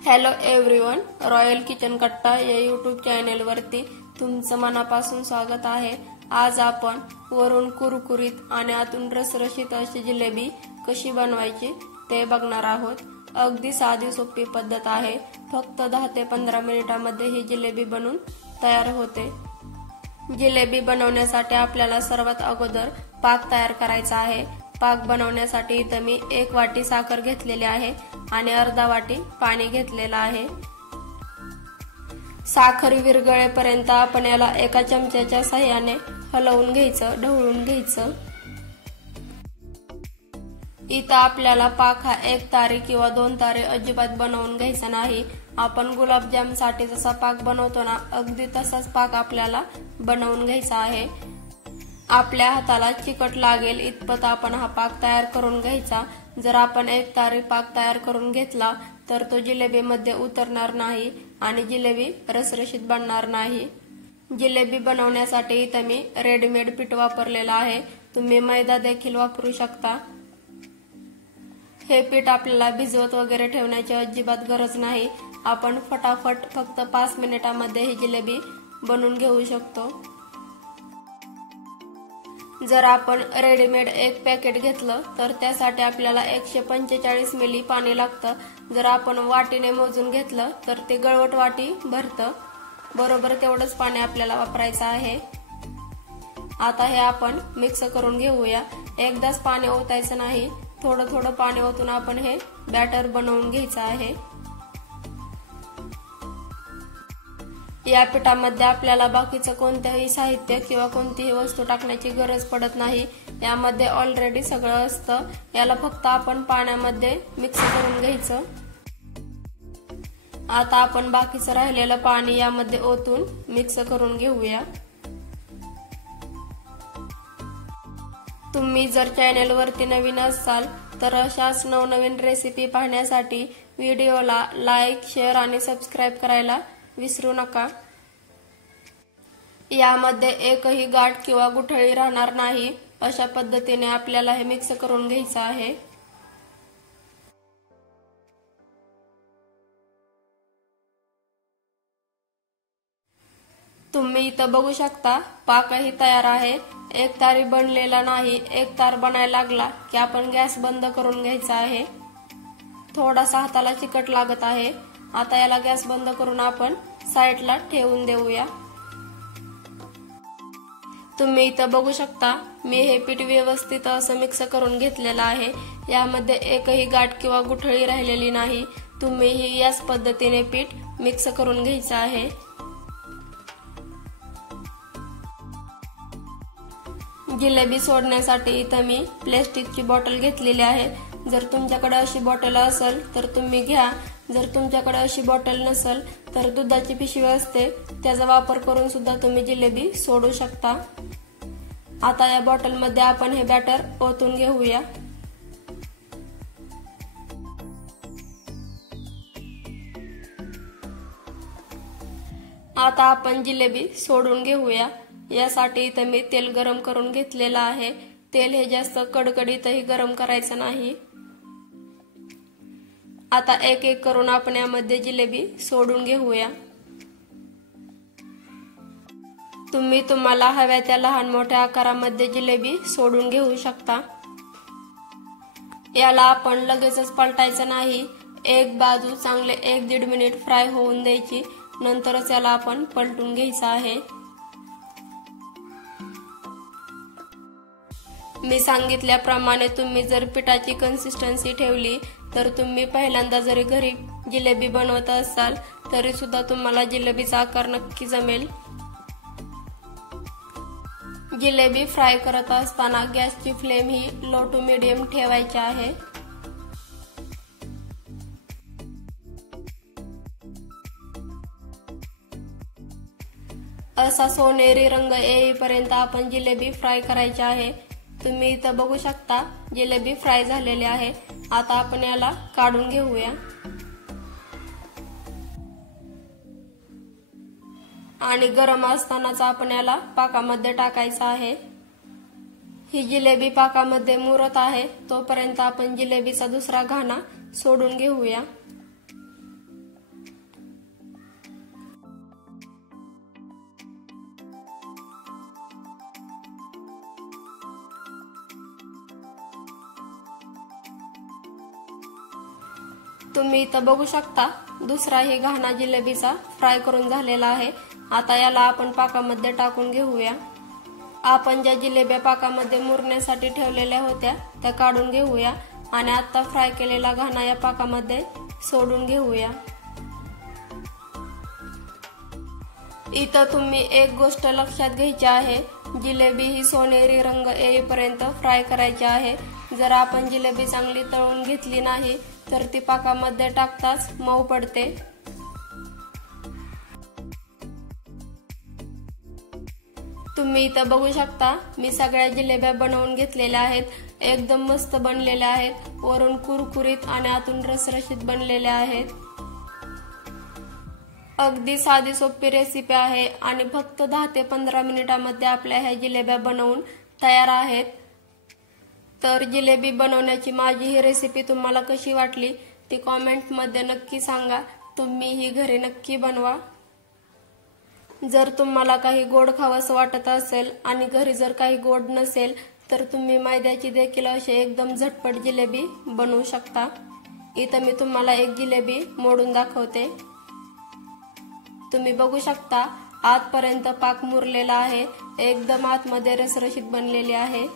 Hello everyone, royal kitchen कट्टा या YouTube channel वरती तुमचं मनापासून स्वागत आहे। आज आपण वरून कुरकुरीत आणि आतून रसरशीत अशी जिलेबी कशी बनवायची ते बघणार आहोत। अगदी साधी सोपी पद्धत आहे। फक्त 10 ते 15 मिनिटांमध्ये ही जिलेबी बनून तयार होते। जिलेबी बनवण्यासाठी आपल्याला सर्वात अगोदर पाक तयार करायचा आहे। पाक बनवण्यासाठी इथे मी 1 वाटी साखर घेतलेली आहे आणि अर्धा वाटी पाणी घेतलेलं आहे। साखर विरघळेपर्यंत आपण याला एका चमच्याच्या सहाय्याने हलवून घ्यायचं, ढवळून घ्यायचं। इथं आपल्याला पाक हा 1 तारे किंवा 2 तारे अजिबात बनवून घ्यायचा नाही। आपण गुलाबजाम साठी जसा पाक बनवतो ना, अगदी तसाच पाक आपल्याला बनवून घ्यायचा आहे। आपल्या हाताला चिकट लागेल इतपत आपण हा पाक तयार करून घ्यायचा। जर आपण 1 तारे पाक तयार करून घेतला तर तो जिलेबीमध्ये उतरणार नाही आणि जिलेबी रसरशीत बनणार नाही। जिलेबी बनवण्यासाठी इथे मी रेडीमेड पीठ वापरलेलं आहे। तुम्ही मैदा देखील वापरू शकता। हे पीठ आपल्याला भिजवत वगैरे ठेवण्याची अजिबात गरज नाही। आपण फटाफट फक्त 5 मिनिटांमध्ये ही जिलेबी बनवून घेऊ शकतो। जर आपण रेडीमेड 1 पॅकेट घेतलं तर त्यासाठी आपल्याला 145 मिली पाणी लागतं। जर आपण वाटीने मोजून घेतलं तर ते गळवट वाटी भरतं। बरोबर तेवढंच पाणी आपल्याला वापरायचं आहे। आता हे आपण मिक्स करून घेऊया। एकदाच पाणी ओतायचं नाही, थोडं थोडं पाणी ओतून आपण हे बॅटर बनवून घ्यायचं आहे। या पिठामध्ये आपल्याला बाकीचं कोणतेही साहित्य किंवा कोणतीही वस्तू टाकण्याची गरज पडत नाही। यामध्ये ऑलरेडी सगळं असतं। याला फक्त आपण पाण्यामध्ये मिक्स करून घ्यायचं। आता आपण बाकीचं राहिलेलं पाणी यामध्ये ओतून मिक्स करून घेऊया। तुम्ही जर चॅनेल वरती नवीन असाल तर अशाच नवनवीन रेसिपी पाहण्यासाठी व्हिडिओला लाईक, शेअर आणि सबस्क्राइब करायला विसरू नका। यामध्ये एकही गाठ किंवा गुठळी राहणार नाही अशा पद्धतीने आपल्याला हे मिक्स करून घ्यायचं आहे। तुम्ही इथं बघू शकता पाकही तयार आहे। 1 तारी बनलेला नाही, 1 तार बनायला लागला की आपण गॅस बंद करून घ्यायचा आहे। थोडासा हाताला चिकट लागत आहे। आता याला गॅस बंद करून आपण साईडला ठेवून देऊया। तुम्ही इथं बघू शकता मी हे पीठ व्यवस्थित असं मिक्स करून घेतलेलं आहे। यामध्ये एकही गाठ किंवा गुठळी राहिलेली नाही। तुम्हीही याच पद्धतीने पीठ मिक्स करून घ्यायचं आहे। जिलेबी सोडण्यासाठी इथं मी प्लास्टिकची बॉटल घेतलेली आहे। जर तुमच्याकडे अशी बॉटल असेल तर तुम्ही घ्या। जर तुमच्याकडे अशी बॉटल नसेल तर दुधाची पिशवी असते, त्याचा वापर करून सुद्धा तुम्ही जिलेबी सोडू शकता। आता या बॉटल मध्ये आपण हे बॅटर ओतून घेऊया। आता आपण जिलेबी सोडून घेऊया। यासाठी इथे मी तेल गरम करून घेतलेलं आहे। तेल हे जास्त कडकडीतही गरम करायचं नाही। आता एक एक करून आपण यामध्ये जिलेबी सोडून घेऊया। तुम्ही तुम्हाला हव्या त्या लहान मोठ्या आकारामध्ये जिलेबी सोडून घेऊ शकता। याला आपण लगेचच पलटायचं नाही। एक बाजू चांगले 1-1.5 मिनिट फ्राय होऊन द्यायची, नंतरच याला आपण पलटून घ्यायचं आहे। मी सांगितल्याप्रमाणे तुम्ही जर पिठाची कन्सिस्टन्सी ठेवली तर तुम्ही पहिल्यांदा जरी घरी जिलेबी बनवत असाल तरी सुद्धा तुम्हाला जिलेबीचा आकार नक्की जमेल। जिलेबी फ्राय करत असताना गॅसची फ्लेम ही लो टू मीडियम ठेवायची आहे। असा सोनेरी रंग येईपर्यंत आपण जिलेबी फ्राय करायची आहे। तुम्ही इथं बघू शकता जिलेबी फ्राय झालेली आहे। आता आपण याला काढून घेऊया आणि गरम असतानाच आपण याला पाकामध्ये टाकायचं आहे। ही जिलेबी पाकामध्ये मुरत आहे तोपर्यंत आपण जिलेबीचा दुसरा घाना सोडून घेऊया। तुम्ही इथं बघू शकता दुसराही घाणा जिलेबीचा फ्राय करून झालेला आहे। आता याला आपण पाकामध्ये टाकून घेऊया। आपण ज्या जिलेब्या पाकामध्ये मुरण्यासाठी ठेवलेल्या होत्या त्या काढून घेऊया आणि आता फ्राय केलेला घाणा या पाकामध्ये सोडून घेऊया। इथं तुम्ही एक गोष्ट लक्षात घ्यायची आहे, जिलेबी ही सोनेरी रंग येईपर्यंत फ्राय करायची आहे। जर आपण जिलेबी चांगली तळून घेतली नाही तर ती पाकामध्ये टाकताच मऊ पडते। तुम्ही इथं बघू शकता मी सगळ्या जिलेब्या बनवून घेतलेल्या आहेत। एकदम मस्त बनलेल्या आहेत, वरून कुरकुरीत आणि आतून रसरशीत बनलेल्या आहेत। अगदी साधी सोपी रेसिपी आहे आणि फक्त 10 ते 15 मिनिटांमध्ये आपल्या ह्या जिलेब्या बनवून तयार आहेत। तर जिलेबी बनवण्याची माझी ही रेसिपी तुम्हाला कशी वाटली ती कॉमेंट मध्ये नक्की सांगा। तुम्ही ही घरी नक्की बनवा। जर तुम्हाला काही गोड खावंसं वाटत असेल आणि घरी जर काही गोड नसेल तर तुम्ही मैद्याची देखील अशी एकदम झटपट जिलेबी बनवू शकता। इथं मी तुम्हाला एक जिलेबी मोडून दाखवते। तुम्ही बघू शकता आतपर्यंत पाक मुरलेला आहे, एकदम आतमध्ये रसरशीत बनलेली आहे।